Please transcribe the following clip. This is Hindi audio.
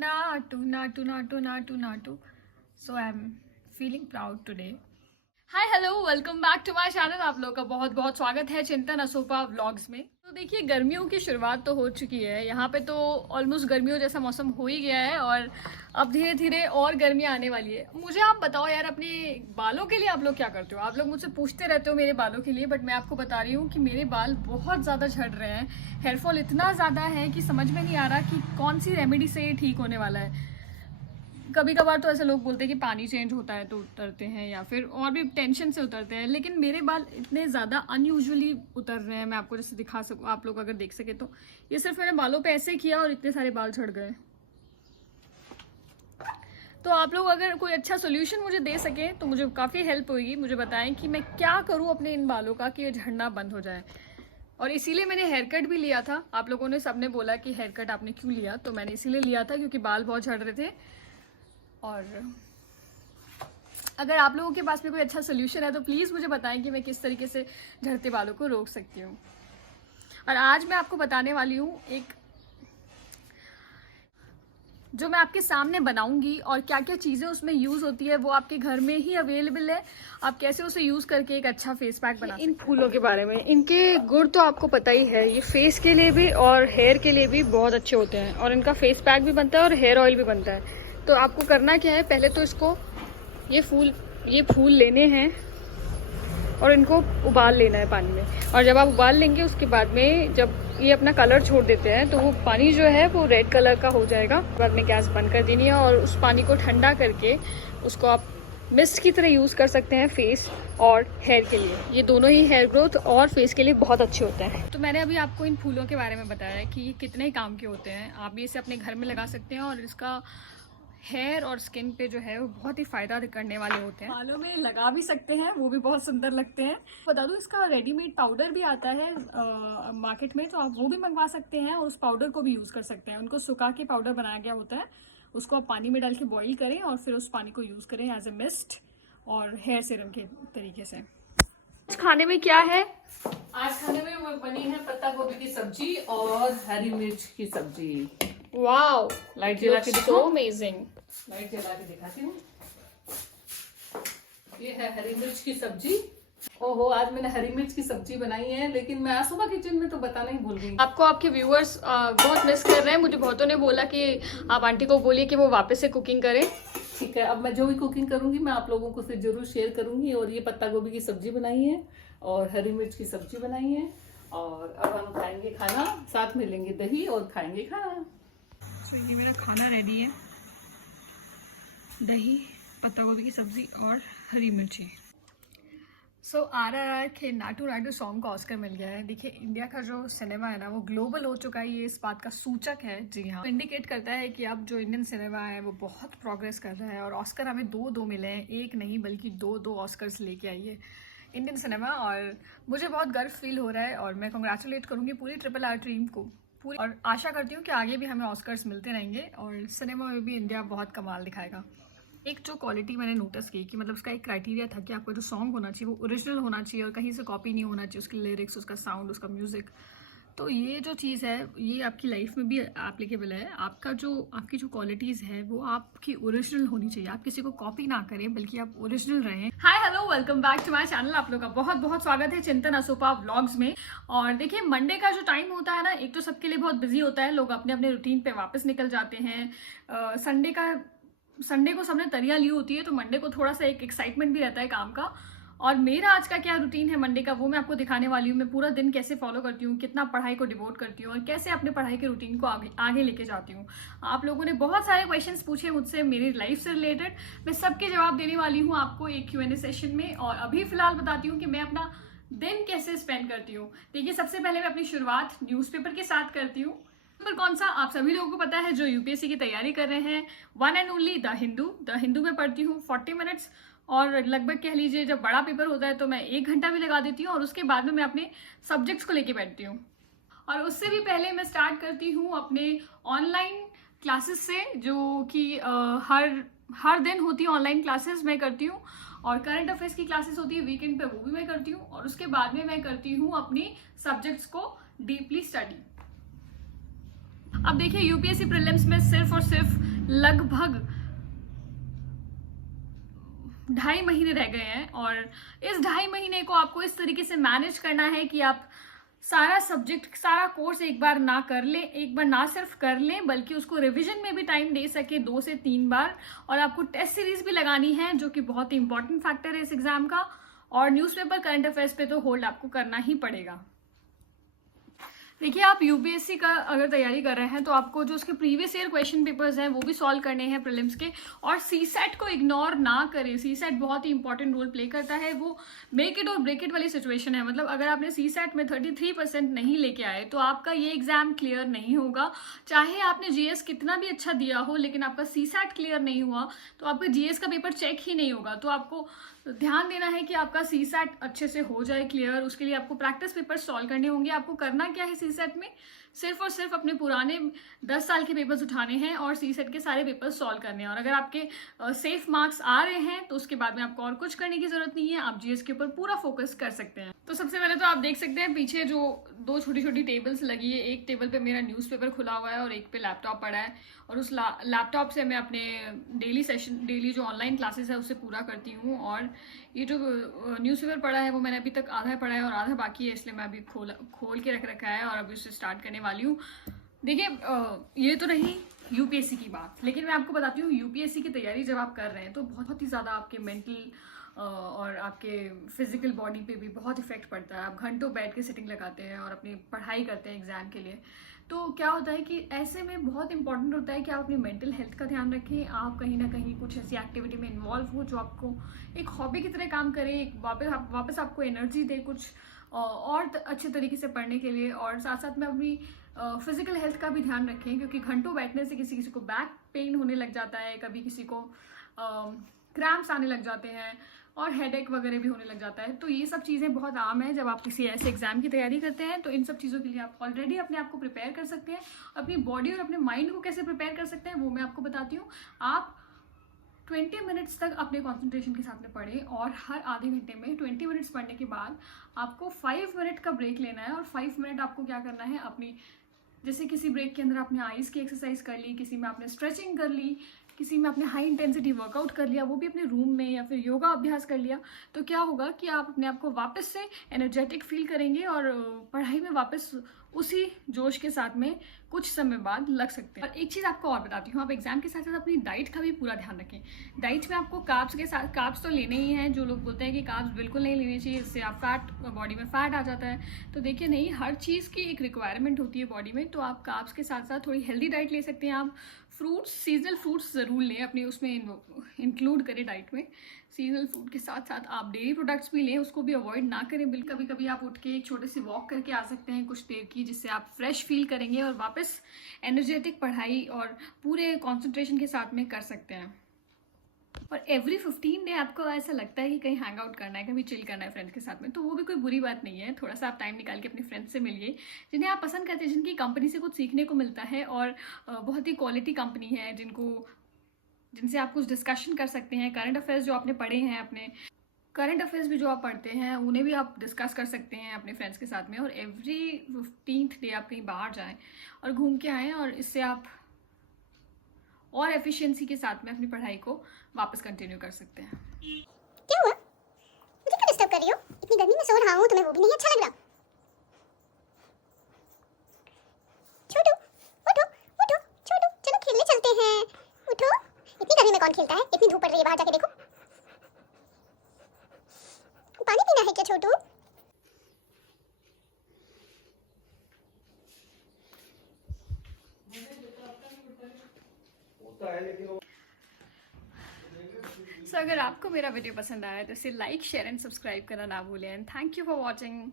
Natu. So I'm feeling proud today. Hi hello welcome back to my channel. आप लोगों का बहुत बहुत स्वागत है चिंतन असोपा व्लॉग्स में। तो देखिए गर्मियों की शुरुआत तो हो चुकी है, यहाँ पे तो ऑलमोस्ट गर्मियों जैसा मौसम हो ही गया है और अब धीरे धीरे और गर्मी आने वाली है। मुझे आप बताओ यार, अपने बालों के लिए आप लोग क्या करते हो? आप लोग मुझसे पूछते रहते हो मेरे बालों के लिए, बट मैं आपको बता रही हूँ कि मेरे बाल बहुत ज़्यादा झड़ रहे हैं। हेयरफॉल इतना ज़्यादा है कि समझ में नहीं आ रहा कि कौन सी रेमेडी से ये ठीक होने वाला है। कभी कभार तो ऐसे लोग बोलते हैं कि पानी चेंज होता है तो उतरते हैं, या फिर और भी टेंशन से उतरते हैं, लेकिन मेरे बाल इतने ज़्यादा अनयूजुअली उतर रहे हैं। मैं आपको जैसे दिखा सकूँ, आप लोग अगर देख सके तो ये सिर्फ मैंने बालों पे ऐसे किया और इतने सारे बाल झड़ गए। तो आप लोग अगर कोई अच्छा सोल्यूशन मुझे दे सके तो मुझे काफ़ी हेल्प होगी। मुझे बताएं कि मैं क्या करूँ अपने इन बालों का कि ये झड़ना बंद हो जाए। और इसीलिए मैंने हेयर कट भी लिया था। आप लोगों ने सबने बोला कि हेयर कट आपने क्यों लिया, तो मैंने इसीलिए लिया था क्योंकि बाल बहुत झड़ रहे थे। और अगर आप लोगों के पास में कोई अच्छा सोल्यूशन है तो प्लीज़ मुझे बताएं कि मैं किस तरीके से झड़ते बालों को रोक सकती हूँ। और आज मैं आपको बताने वाली हूँ एक, जो मैं आपके सामने बनाऊंगी और क्या क्या चीज़ें उसमें यूज़ होती है वो आपके घर में ही अवेलेबल है। आप कैसे उसे यूज़ करके एक अच्छा फेस पैक बना। इन फूलों के बारे में, इनके गुण तो आपको पता ही है। ये फेस के लिए भी और हेयर के लिए भी बहुत अच्छे होते हैं, और इनका फेस पैक भी बनता है और हेयर ऑयल भी बनता है। तो आपको करना क्या है, पहले तो इसको ये फूल लेने हैं और इनको उबाल लेना है पानी में। और जब आप उबाल लेंगे उसके बाद में जब ये अपना कलर छोड़ देते हैं तो वो पानी जो है वो रेड कलर का हो जाएगा। बाद में गैस बंद कर देनी है और उस पानी को ठंडा करके उसको आप मिस्ट की तरह यूज़ कर सकते हैं फेस और हेयर के लिए। ये दोनों ही हेयर ग्रोथ और फेस के लिए बहुत अच्छे होते हैं। तो मैंने अभी आपको इन फूलों के बारे में बताया कि ये कितने काम के होते हैं। आप भी इसे अपने घर में लगा सकते हैं और इसका हेयर और स्किन पे जो है वो बहुत ही फ़ायदा करने वाले होते हैं। बालों में लगा भी सकते हैं, वो भी बहुत सुंदर लगते हैं। बता दूं, इसका रेडीमेड पाउडर भी आता है मार्केट में, तो आप वो भी मंगवा सकते हैं और उस पाउडर को भी यूज़ कर सकते हैं। उनको सुखा के पाउडर बनाया गया होता है, उसको आप पानी में डाल के बॉईल करें और फिर उस पानी को यूज़ करें एज ए मिस्ट और हेयर सीरम के तरीके से। खाने में क्या है? आज खाने में वो बनी है पत्ता गोभी की सब्जी और हरी मिर्च की सब्जी। वाओ, लाइट जला के सो दिखाओ। अमेजिंग। लाइट जला के दिखाती हूँ। ये है हरी मिर्च की सब्जी। ओहो, आज मैंने हरी मिर्च की सब्जी बनाई है, लेकिन मैं सुबह किचन में तो बताना ही भूल गई। आपको आपके व्यूअर्स बहुत मिस कर रहे हैं। मुझे बहुतों ने बोला कि आप आंटी को बोलिए कि वो वापस से कुकिंग करें। ठीक है, अब मैं जो भी कुकिंग करूंगी मैं आप लोगों को फिर जरूर शेयर करूंगी। और ये पत्ता गोभी की सब्जी बनाई है और हरी मिर्च की सब्जी बनाई है, और अब हम खाएंगे खाना, साथ में लेंगे दही और खाएंगे खाना। तो ये मेरा खाना रेडी है, दही, पत्ता गोभी की सब्जी और हरी मिर्ची। सो RRR के नाटू नाटू सॉन्ग को ऑस्कर मिल गया है। देखिए इंडिया का जो सिनेमा है ना वो ग्लोबल हो चुका है, ये इस बात का सूचक है। जी हाँ, इंडिकेट करता है कि अब जो इंडियन सिनेमा है वो बहुत प्रोग्रेस कर रहा है। और ऑस्कर हमें दो मिले हैं, एक नहीं बल्कि दो ऑस्कर्स लेके आई है इंडियन सिनेमा, और मुझे बहुत गर्व फील हो रहा है। और मैं कंग्रेचुलेट करूँगी पूरी RRR टीम को पूरी, और आशा करती हूँ कि आगे भी हमें ऑस्कर्स मिलते रहेंगे और सिनेमा में भी इंडिया बहुत कमाल दिखाएगा। एक जो क्वालिटी मैंने नोटिस की कि मतलब उसका एक क्राइटेरिया था कि आपका जो सॉन्ग होना चाहिए वो ओरिजिनल होना चाहिए और कहीं से कॉपी नहीं होना चाहिए, उसके लिरिक्स, उसका साउंड, उसका म्यूज़िक। तो ये जो चीज़ है ये आपकी लाइफ में भी एप्लीकेबल है। आपकी जो क्वालिटीज़ है वो आपकी ओरिजिनल होनी चाहिए। आप किसी को कॉपी ना करें बल्कि आप ओरिजिनल रहें। Hi hello welcome back to my channel. आप लोग का बहुत बहुत स्वागत है चिंतन असोपा व्लॉग्स में। और देखिए मंडे का जो टाइम होता है ना, एक तो सबके लिए बहुत बिजी होता है, लोग अपने अपने रूटीन पे वापस निकल जाते हैं। संडे को सबने तैयारी ली होती है, तो मंडे को थोड़ा सा एक एक्साइटमेंट भी रहता है काम का। और मेरा आज का क्या रूटीन है मंडे का, वो मैं आपको दिखाने वाली हूँ। मैं पूरा दिन कैसे फॉलो करती हूँ, कितना पढ़ाई को डिवोट करती हूँ और कैसे अपने पढ़ाई के रूटीन को आगे लेके जाती हूँ। आप लोगों ने बहुत सारे क्वेश्चंस पूछे मुझसे मेरी लाइफ से रिलेटेड, मैं सबके जवाब देने वाली हूँ आपको एक Q&A सेशन में। और अभी फिलहाल बताती हूँ कि मैं अपना दिन कैसे स्पेंड करती हूँ। देखिए सबसे पहले मैं अपनी शुरुआत न्यूज़पेपर के साथ करती हूँ। पर कौन सा, आप सभी लोगों को पता है जो यूपीएससी की तैयारी कर रहे हैं, one and only the Hindu में पढ़ती हूँ 40 मिनट्स। और लगभग कह लीजिए जब बड़ा पेपर होता है तो मैं 1 घंटा भी लगा देती हूँ, और उसके बाद में मैं अपने सब्जेक्ट्स को लेके बैठती हूँ। और उससे भी पहले मैं स्टार्ट करती हूँ अपने ऑनलाइन क्लासेस से, जो कि हर दिन होती है ऑनलाइन क्लासेस मैं करती हूँ। और करंट अफेयर्स की क्लासेस होती है वीकेंड पे, वो भी मैं करती हूँ। और उसके बाद में मैं करती हूँ अपनी सब्जेक्ट्स को डीपली स्टडी। अब देखिए यूपीएससी प्रीलिम्स में सिर्फ और सिर्फ लगभग 2.5 महीने रह गए हैं और इस 2.5 महीने को आपको इस तरीके से मैनेज करना है कि आप सारा सब्जेक्ट, सारा कोर्स एक बार ना सिर्फ कर लें बल्कि उसको रिवीजन में भी टाइम दे सके 2 से 3 बार। और आपको टेस्ट सीरीज भी लगानी है जो कि बहुत ही इंपॉर्टेंट फैक्टर है इस एग्जाम का। और न्यूज़पेपर, करंट अफेयर्स पे तो होल्ड आपको करना ही पड़ेगा। देखिए, आप यूपीएससी का अगर तैयारी कर रहे हैं तो आपको जो उसके प्रीवियस ईयर क्वेश्चन पेपर्स हैं वो भी सॉल्व करने हैं प्रीलिम्स के। और सीसेट को इग्नोर ना करें, सीसेट बहुत ही इंपॉर्टेंट रोल प्ले करता है। वो मेक इट और ब्रेक इट वाली सिचुएशन है। मतलब अगर आपने सीसेट में 33% नहीं लेके आए तो आपका ये एग्जाम क्लियर नहीं होगा। चाहे आपने जीएस कितना भी अच्छा दिया हो, लेकिन आपका सीसेट क्लियर नहीं हुआ तो आपका जीएस का पेपर चेक ही नहीं होगा। तो आपको ध्यान देना है कि आपका सीसेट अच्छे से हो जाए क्लियर। उसके लिए आपको प्रैक्टिस पेपर सॉल्व करने होंगे। आपको करना क्या है सीसेट में, सिर्फ और सिर्फ अपने पुराने 10 साल के पेपर्स उठाने हैं और सीसेट के सारे पेपर्स सॉल्व करने हैं। और अगर आपके सेफ मार्क्स आ रहे हैं तो उसके बाद में आपको और कुछ करने की जरूरत नहीं है, आप जीएस के ऊपर पूरा फोकस कर सकते हैं। तो सबसे पहले तो आप देख सकते हैं पीछे जो 2 छोटी छोटी टेबल्स लगी है। एक टेबल पे मेरा न्यूज़पेपर खुला हुआ है और एक पे लैपटॉप पड़ा है। और उस लैपटॉप से मैं अपने डेली जो ऑनलाइन क्लासेस है उससे पूरा करती हूँ। और ये जो न्यूज़पेपर पड़ा है वो मैंने अभी तक आधा पढ़ा है और आधा बाकी है, इसलिए मैं अभी खोल के रख रखा है और अभी उससे स्टार्ट करने वाली हूँ। देखिए, ये तो रही यूपीएससी की बात, लेकिन मैं आपको बताती हूँ यूपीएससी की तैयारी जब आप कर रहे हैं तो बहुत ही ज़्यादा आपके मेंटल और आपके फिजिकल बॉडी पे भी बहुत इफेक्ट पड़ता है। आप घंटों बैठ के सिटिंग लगाते हैं और अपनी पढ़ाई करते हैं एग्जाम के लिए। तो क्या होता है कि ऐसे में बहुत इंपॉर्टेंट होता है कि आप अपनी मेंटल हेल्थ का ध्यान रखें। आप कहीं ना कहीं कुछ ऐसी एक्टिविटी में इन्वॉल्व हो जो आपको एक हॉबी की तरह काम करे, वापस आपको एनर्जी दे कुछ और अच्छे तरीके से पढ़ने के लिए। और साथ साथ में अपनी फिजिकल हेल्थ का भी ध्यान रखें, क्योंकि घंटों बैठने से किसी किसी को बैक पेन होने लग जाता है, कभी किसी को क्रैम्प्स आने लग जाते हैं और हेडेक वगैरह भी होने लग जाता है। तो ये सब चीज़ें बहुत आम है जब आप किसी ऐसे एग्जाम की तैयारी करते हैं। तो इन सब चीज़ों के लिए आप ऑलरेडी अपने आप को प्रिपेयर कर सकते हैं। अपनी बॉडी और अपने माइंड को कैसे प्रिपेयर कर सकते हैं वो मैं आपको बताती हूँ। आप 20 मिनट्स तक अपने कंसंट्रेशन के साथ में पढ़ें और हर आधे घंटे में 20 मिनट्स पढ़ने के बाद आपको 5 मिनट का ब्रेक लेना है। और 5 मिनट आपको क्या करना है, अपनी जैसे किसी ब्रेक के अंदर आपने आइज़ की एक्सरसाइज कर ली, किसी में आपने स्ट्रेचिंग कर ली, किसी में आपने हाई इंटेंसिटी वर्कआउट कर लिया, वो भी अपने रूम में, या फिर योगा अभ्यास कर लिया। तो क्या होगा कि आप अपने आप को वापस से एनर्जेटिक फील करेंगे और पढ़ाई में वापस उसी जोश के साथ में कुछ समय बाद लग सकते हैं। और एक चीज़ आपको और बताती हूँ, आप एग्जाम के साथ साथ अपनी डाइट का भी पूरा ध्यान रखें। डाइट में आपको कार्ब्स के साथ, कार्ब्स तो लेने ही हैं। जो लोग बोलते हैं कि कार्ब्स बिल्कुल नहीं लेने चाहिए, इससे आप बॉडी में फैट आ जाता है। तो देखिए, नहीं, हर चीज़ की एक रिक्वायरमेंट होती है बॉडी में। तो आप कार्ब्स के साथ साथ थोड़ी हेल्दी डाइट ले सकते हैं। आप फ्रूट्स, सीजनल फ्रूट्स ज़रूर लें, अपने उसमें इंक्लूड करें डाइट में। सीजनल फूड के साथ साथ आप डेयरी प्रोडक्ट्स भी लें, उसको भी अवॉइड ना करें बिल्कुल। कभी कभी आप उठ के एक छोटे से वॉक करके आ सकते हैं कुछ देर की, जिससे आप फ्रेश फील करेंगे और वापस एनर्जेटिक पढ़ाई और पूरे कंसंट्रेशन के साथ में कर सकते हैं। और एवरी 15 डे आपको ऐसा लगता है कि कहीं हैंग आउट करना है, कभी चिल करना है फ्रेंड्स के साथ में, तो वो भी कोई बुरी बात नहीं है। थोड़ा सा आप टाइम निकाल के अपने फ्रेंड्स से मिलिए जिन्हें आप पसंद करते हैं, जिनकी कंपनी से कुछ सीखने को मिलता है और बहुत ही क्वालिटी कंपनी है, जिनसे आप कुछ डिस्कशन कर सकते हैं। करंट अफेयर्स जो आपने पढ़े हैं, अपने करंट अफेयर्स भी जो आप पढ़ते हैं उन्हें भी आप डिस्कस कर सकते हैं अपने फ्रेंड्स के साथ में। और एवरी 15th डे आप कहीं बाहर जाएं और घूम के आएँ, और इससे आप और एफिशिएंसी के साथ में अपनी पढ़ाई को वापस कंटिन्यू कर सकते हैं। क्या हुआ? मुझे क्यों डिस्टर्ब कर रही हो? इतनी गर्मी में सो रहा हूँ, तुम्हें वो भी नहीं अच्छा लग रहा? छोटू, उठो, उठो, छोटू, चलो खेलने चलते हैं। उठो, इतनी गर्मी में कौन खेलता है? इतनी धूप पड़ रही है, बाहर जाके देखो। पानी पीना है क्या छोटू? अगर आपको मेरा वीडियो पसंद आया तो इसे लाइक, शेयर एंड सब्सक्राइब करना ना भूलें। And thank you for watching.